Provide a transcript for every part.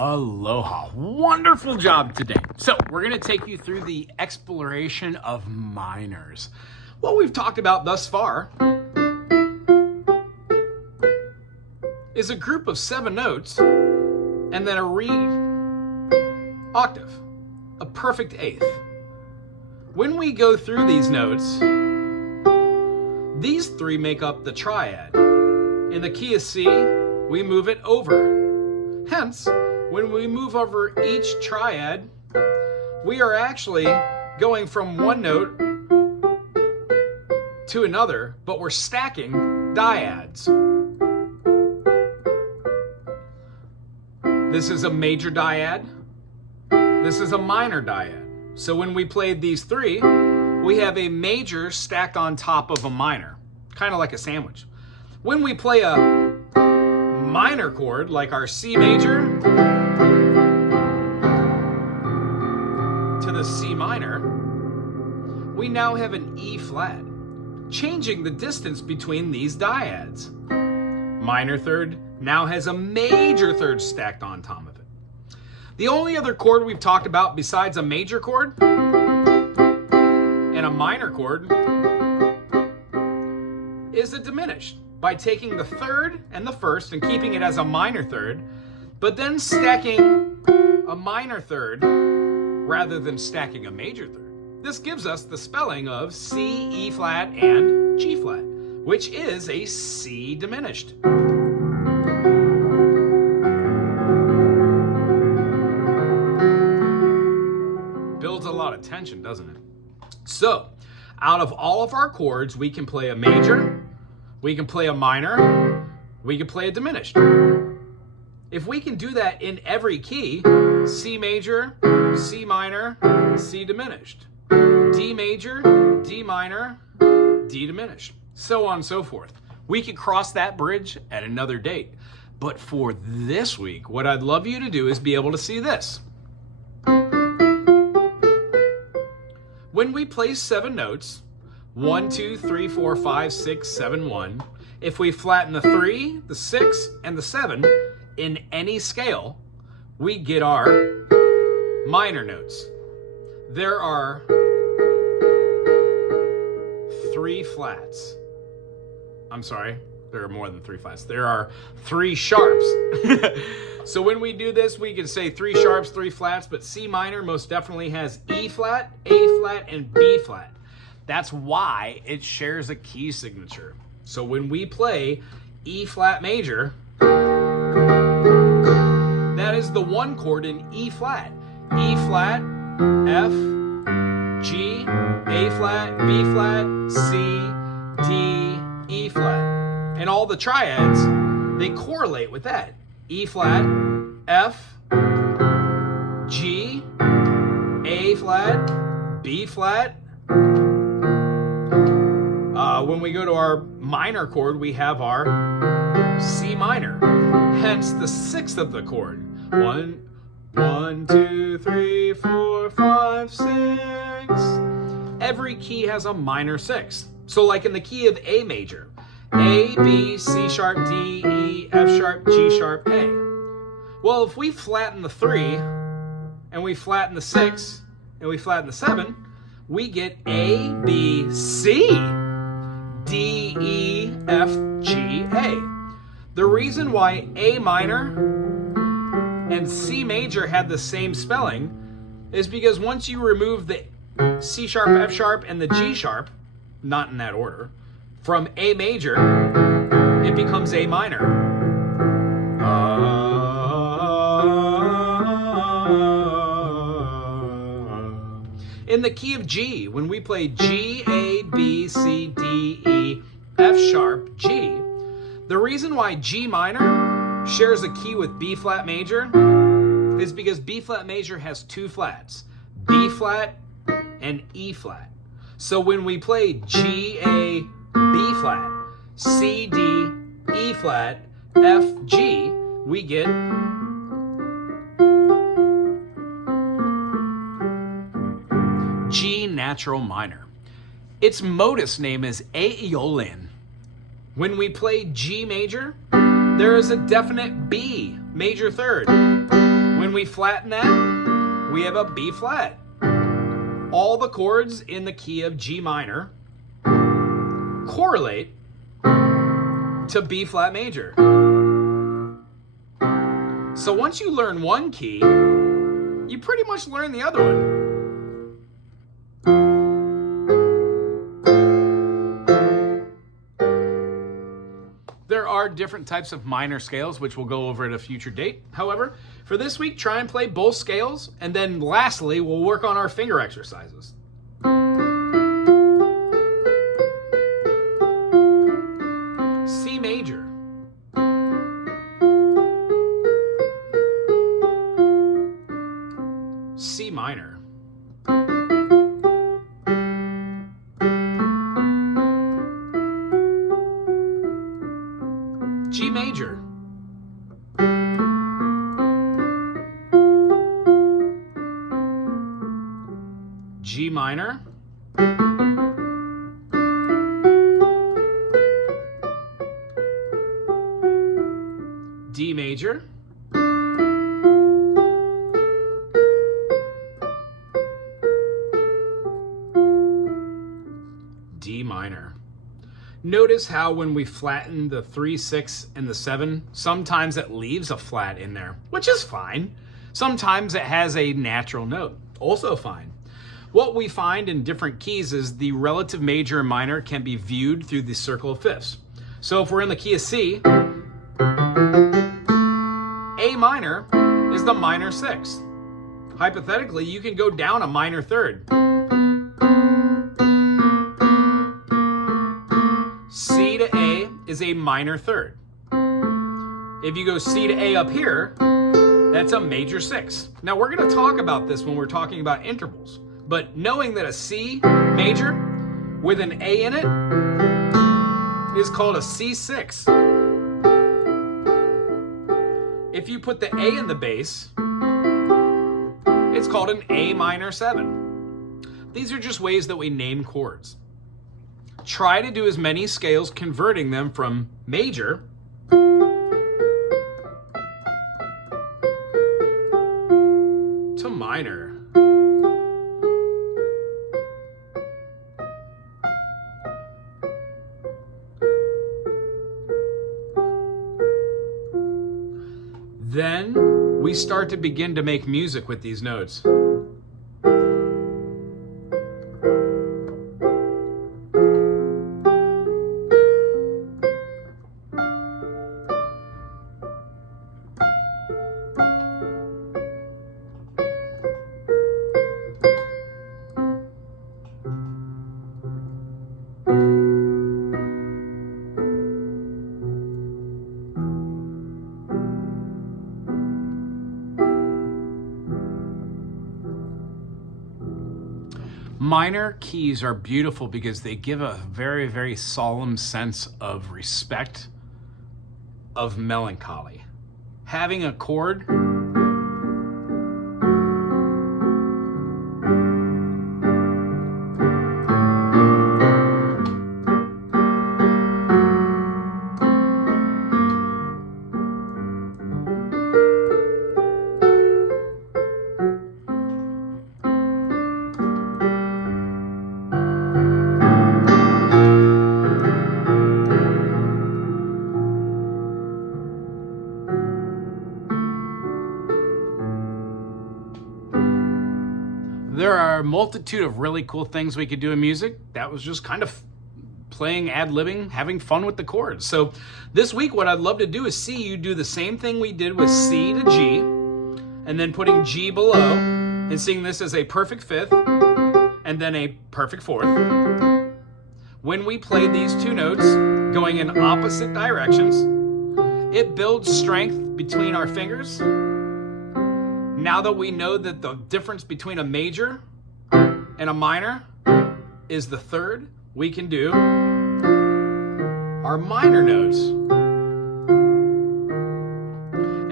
Aloha. Wonderful job today. So we're going to take you through the exploration of minors. What we've talked about thus far is a group of 7 notes and then a reed octave, a perfect eighth. When we go through these notes, these 3 make up the triad. In the key of C, we move it over. Hence, when we move over each triad, we are actually going from one note to another, but we're stacking dyads. This is a major dyad. This is a minor dyad. So when we played these 3, we have a major stacked on top of a minor, kind of like a sandwich. When we play a minor chord, like our C major to the C minor, we now have an E flat, changing the distance between these dyads. Minor third now has a major third stacked on top of it. The only other chord we've talked about besides a major chord and a minor chord is the diminished, by taking the third and the first and keeping it as a minor third, but then stacking a minor third rather than stacking a major third. This gives us the spelling of C, E flat, and G flat, which is a C diminished. Builds a lot of tension, doesn't it? So, out of all of our chords, we can play a major, we can play a minor, we can play a diminished. If we can do that in every key, C major, C minor, C diminished, D major, D minor, D diminished, so on and so forth. We could cross that bridge at another date. But for this week, what I'd love you to do is be able to see this. When we play 7 notes, 1, 2, 3, 4, 5, 6, 7, 1, if we flatten the 3, the 6, and the 7 in any scale, we get our minor notes. There are 3 flats. I'm sorry, there are more than 3 flats. There are 3 sharps. So when we do this, we can say 3 sharps, 3 flats, but C minor most definitely has E flat, A flat, and B flat. That's why it shares a key signature. So when we play E flat major, that is the 1 chord in E flat. E flat, F, G, A flat, B flat, C, D, E flat. And all the triads, they correlate with that. E flat, F, G, A flat, B flat. When we go to our minor chord, we have our C minor, hence the 6th of the chord. 1, 2, 3, 4, 5, 6. Every key has a minor 6. So like in the key of A major, A, B, C sharp, D, E, F sharp, G sharp, A. Well, if we flatten the 3, and we flatten the 6, and we flatten the 7, we get A, B, C, D, E, F, G, A. The reason why A minor and C major had the same spelling is because once you remove the C sharp, F sharp, and the G sharp, not in that order, from A major, it becomes A minor. In the key of G, when we play G, A, B, C, D, E, F sharp, G, the reason why G minor shares a key with B flat major is because B flat major has 2 flats, B flat and E flat. So when we play G, A, B flat, C, D, E flat, F, G, we get G natural minor. Its modus name is Aeolian. When we play G major, there is a definite B major third. When we flatten that, we have a B flat. All the chords in the key of G minor correlate to B flat major. So once you learn one key, you pretty much learn the other one. There are different types of minor scales, which we'll go over at a future date. However, for this week, try and play both scales, and then lastly, we'll work on our finger exercises. C major. C minor. G major. G minor. D major. D minor. Notice how when we flatten the 3, 6, and the 7, sometimes it leaves a flat in there, which is fine. Sometimes it has a natural note, also fine. What we find in different keys is the relative major and minor can be viewed through the circle of fifths. So if we're in the key of C, A minor is the minor sixth. Hypothetically, you can go down a minor third. C to A is a minor third. If you go C to A up here, that's a major sixth. Now we're going to talk about this when we're talking about intervals, but knowing that a C major with an A in it is called a C6. If you put the A in the bass, it's called an A minor 7. These are just ways that we name chords. Try to do as many scales converting them from major to minor. Then we start to begin to make music with these notes. Minor keys are beautiful because they give a very, very solemn sense of respect, of melancholy. Having a chord There are a multitude of really cool things we could do in music. That was just kind of playing, ad-libbing, having fun with the chords. So this week, what I'd love to do is see you do the same thing we did with C to G, and then putting G below, and seeing this as a perfect fifth, and then a perfect fourth. When we play these two notes going in opposite directions, it builds strength between our fingers. Now that we know that the difference between a major and a minor is the third, we can do our minor notes.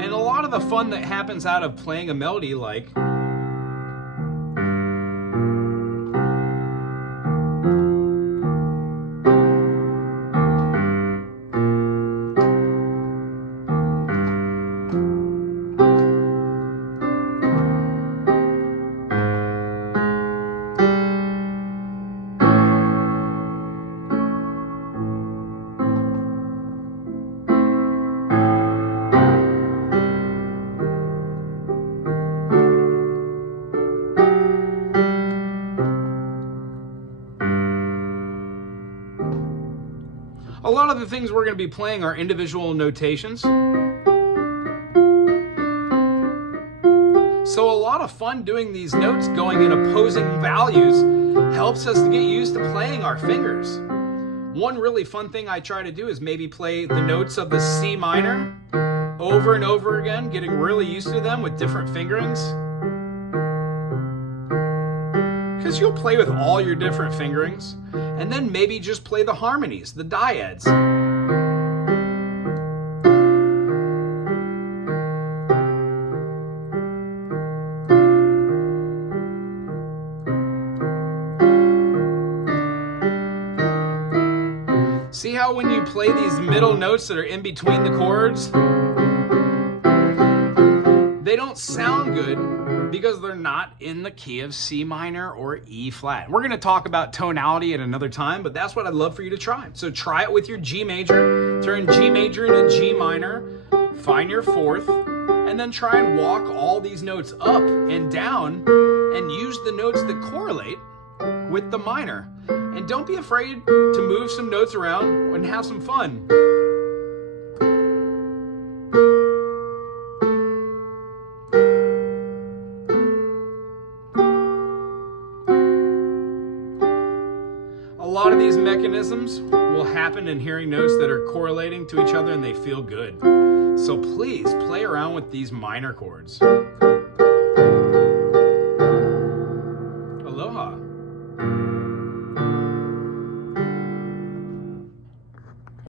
And a lot of the fun that happens out of playing a melody like lot of the things we're going to be playing are individual notations. So a lot of fun doing these notes going in opposing values helps us to get used to playing our fingers. One really fun thing I try to do is maybe play the notes of the C minor over and over again, getting really used to them with different fingerings. Because you'll play with all your different fingerings, and then maybe just play the harmonies, the dyads. See how when you play these middle notes that are in between the chords, they don't sound good because they're not in the key of C minor or E flat. We're going to talk about tonality at another time, but that's what I'd love for you to try. So try it with your G major, turn G major into G minor, find your fourth, and then try and walk all these notes up and down and use the notes that correlate with the minor. And don't be afraid to move some notes around and have some fun. A lot of these mechanisms will happen in hearing notes that are correlating to each other and they feel good. So please play around with these minor chords. Aloha.